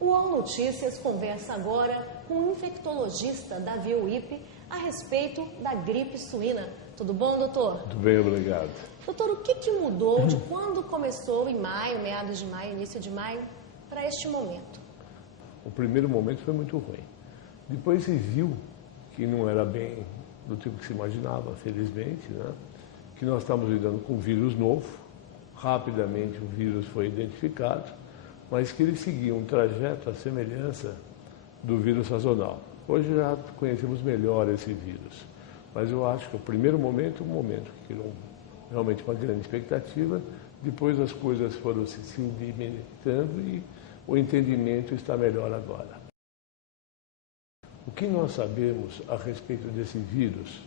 O UOL Notícias conversa agora com um infectologista da VIUIP a respeito da gripe suína. Tudo bom, doutor? Tudo bem, obrigado. Doutor, o que mudou de quando começou em maio, meados de maio, início de maio, para este momento? O primeiro momento foi muito ruim. Depois se viu que não era bem do tipo que se imaginava, felizmente, né? Que nós estamos lidando com um vírus novo. Rapidamente o vírus foi identificado, mas que ele seguia um trajeto à semelhança do vírus sazonal. Hoje já conhecemos melhor esse vírus, mas eu acho que o primeiro momento, um momento que criou realmente uma grande expectativa, depois as coisas foram se sedimentando e o entendimento está melhor agora. O que nós sabemos a respeito desse vírus,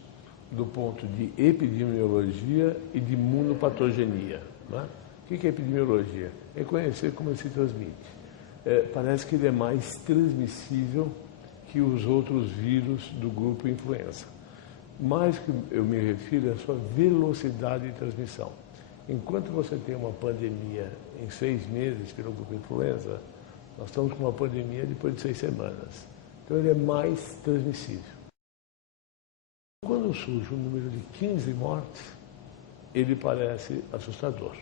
do ponto de epidemiologia e de imunopatogenia? Né? O que é epidemiologia? É conhecer como ele se transmite. Parece que ele é mais transmissível que os outros vírus do grupo influenza. Mais que eu me refiro à sua velocidade de transmissão. Enquanto você tem uma pandemia em 6 meses pelo grupo influenza, nós estamos com uma pandemia depois de 6 semanas. Então ele é mais transmissível. Quando surge um número de 15 mortes, ele parece assustador.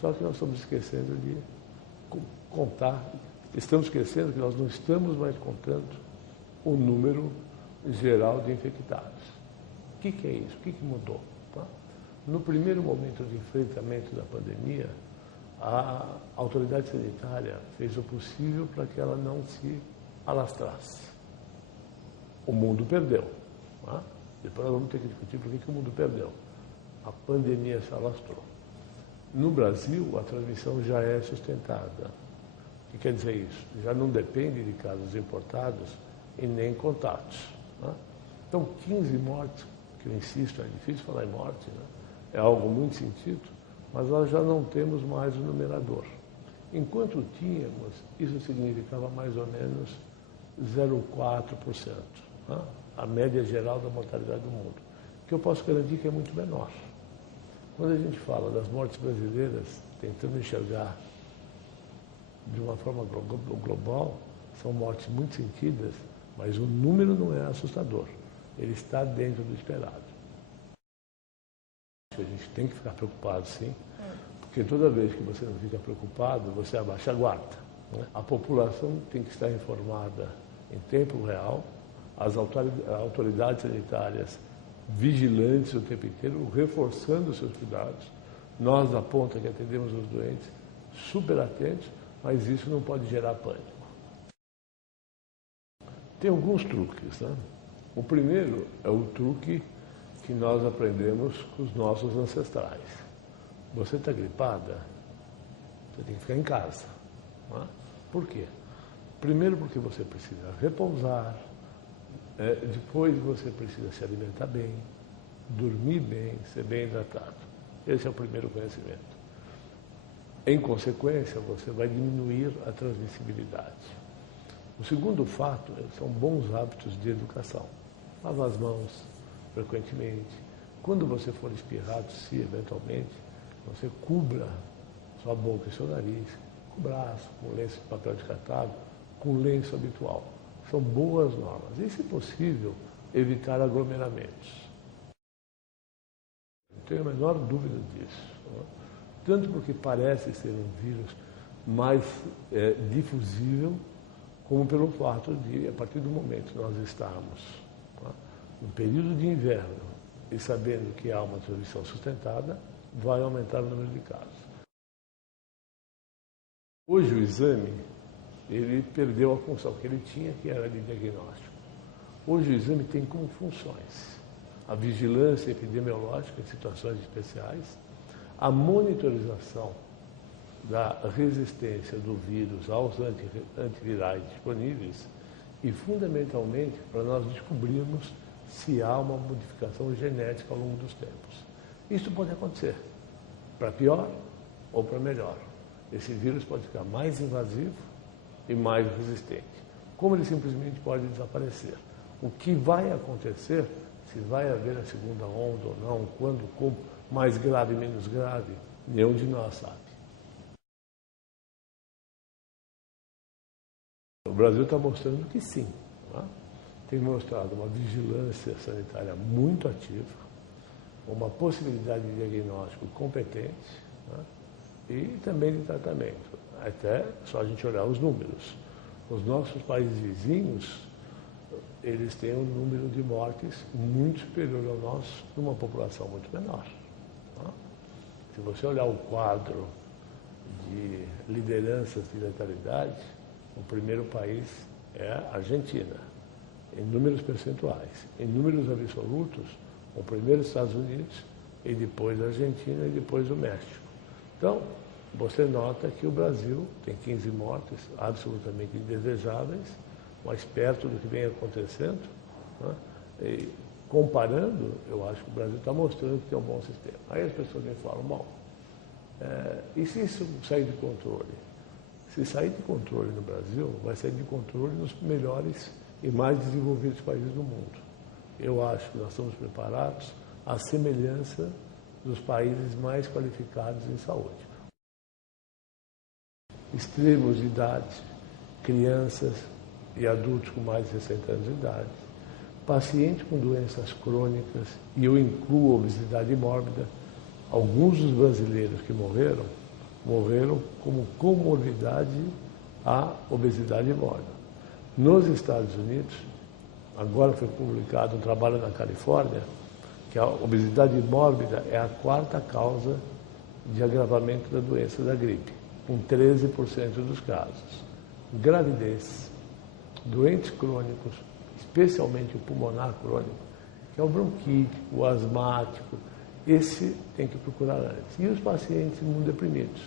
Só que nós estamos esquecendo de contar, estamos esquecendo que nós não estamos mais contando o número geral de infectados. O que é isso? O que mudou? No primeiro momento de enfrentamento da pandemia, a autoridade sanitária fez o possível para que ela não se alastrasse. O mundo perdeu. Depois nós vamos ter que discutir por que o mundo perdeu. A pandemia se alastrou. No Brasil, a transmissão já é sustentada. O que quer dizer isso? Já não depende de casos importados e nem contatos. Então, 15 mortes, que eu insisto, é difícil falar em morte, né? É algo muito sentido, mas nós já não temos mais o numerador. Enquanto tínhamos, isso significava mais ou menos 0,4%, a média geral da mortalidade do mundo, que eu posso garantir que é muito menor. Quando a gente fala das mortes brasileiras, tentando enxergar de uma forma global, são mortes muito sentidas, mas o número não é assustador. Ele está dentro do esperado. A gente tem que ficar preocupado, sim, porque toda vez que você não fica preocupado, você abaixa a guarda. Né? A população tem que estar informada em tempo real, as autoridades sanitárias vigilantes o tempo inteiro, reforçando os seus cuidados. Nós, da ponta que atendemos os doentes, super atentos, mas isso não pode gerar pânico. Tem alguns truques, né? O primeiro é o truque que nós aprendemos com os nossos ancestrais. Você está gripada, você tem que ficar em casa. Não é? Por quê? Primeiro porque você precisa repousar, depois você precisa se alimentar bem, dormir bem, ser bem hidratado. Esse é o primeiro conhecimento. Em consequência, você vai diminuir a transmissibilidade. O segundo fato são bons hábitos de educação. Lavar as mãos frequentemente. Quando você for espirrar, se eventualmente, você cubra sua boca e seu nariz, com o braço, com lenço de papel descartável, com lenço habitual. São boas normas. E, se possível, evitar aglomeramentos. Não tenho a menor dúvida disso. Não? Tanto porque parece ser um vírus mais difusível, como pelo fato de, a partir do momento que nós estamos no período de inverno e sabendo que há uma transmissão sustentada, vai aumentar o número de casos. Hoje o exame, ele perdeu a função que ele tinha, que era de diagnóstico. Hoje o exame tem como funções a vigilância epidemiológica em situações especiais, a monitorização da resistência do vírus aos antivirais disponíveis e, fundamentalmente, para nós descobrirmos se há uma modificação genética ao longo dos tempos. Isso pode acontecer, para pior ou para melhor. Esse vírus pode ficar mais invasivo e mais resistente. Como ele simplesmente pode desaparecer. O que vai acontecer, se vai haver a segunda onda ou não, quando, como, mais grave, menos grave, nenhum de nós sabe. O Brasil está mostrando que sim. Tá? Tem mostrado uma vigilância sanitária muito ativa, uma possibilidade de diagnóstico competente, tá? E também de tratamento. Até só a gente olhar os números. Os nossos países vizinhos, eles têm um número de mortes muito superior ao nosso, numa população muito menor. Tá? Se você olhar o quadro de lideranças de letalidade, o primeiro país é a Argentina, em números percentuais. Em números absolutos, o primeiro Estados Unidos, e depois a Argentina e depois o México. Então, você nota que o Brasil tem 15 mortes absolutamente indesejáveis, mas perto do que vem acontecendo. Né? E, comparando, eu acho que o Brasil está mostrando que tem um bom sistema. Aí as pessoas me falam, bom, e se isso sair de controle? Se sair de controle no Brasil, vai sair de controle nos melhores e mais desenvolvidos países do mundo. Eu acho que nós estamos preparados à semelhança dos países mais qualificados em saúde. Extremos de idade, crianças e adultos com mais de 60 anos de idade, pacientes com doenças crônicas, e eu incluo obesidade mórbida. Alguns dos brasileiros que morreram como comorbidade à obesidade mórbida. Nos Estados Unidos, agora foi publicado um trabalho na Califórnia, que a obesidade mórbida é a quarta causa de agravamento da doença da gripe, com 13% dos casos. Gravidez, doentes crônicos, especialmente o pulmonar crônico, que é o bronquítico, o asmático, esse tem que procurar antes. E os pacientes imunodeprimidos,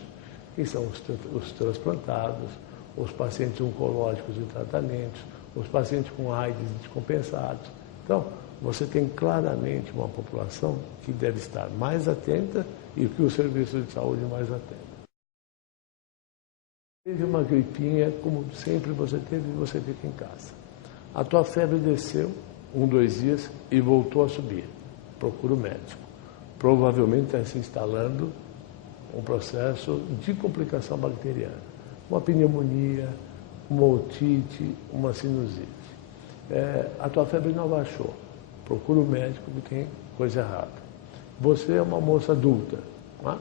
que são os transplantados, os pacientes oncológicos em tratamentos, os pacientes com AIDS descompensados. Então, você tem claramente uma população que deve estar mais atenta e que o serviço de saúde mais atento. Teve uma gripinha, como sempre você teve, e você fica em casa. A tua febre desceu 1, 2 dias e voltou a subir. Procura o médico. Provavelmente está se instalando um processo de complicação bacteriana. Uma pneumonia, uma otite, uma sinusite. A tua febre não baixou. Procura o médico que tem coisa errada. Você é uma moça adulta, não é?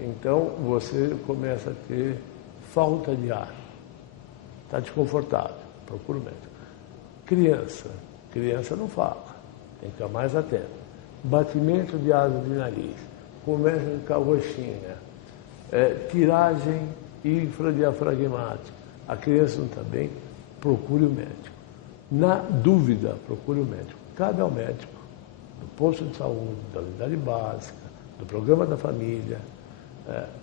Então você começa a ter falta de ar. Está desconfortável. Procura o médico. Criança não fala. Tem que ficar mais atento. Batimento de asa de nariz. Começa a ficar roxinha. Tiragem infradiafragmática. A criança não está bem, procure o médico. Na dúvida, procure o médico. Cabe ao médico, do posto de saúde, da unidade básica, do programa da família,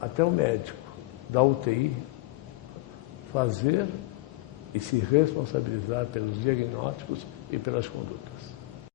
até o médico da UTI, fazer e se responsabilizar pelos diagnósticos e pelas condutas.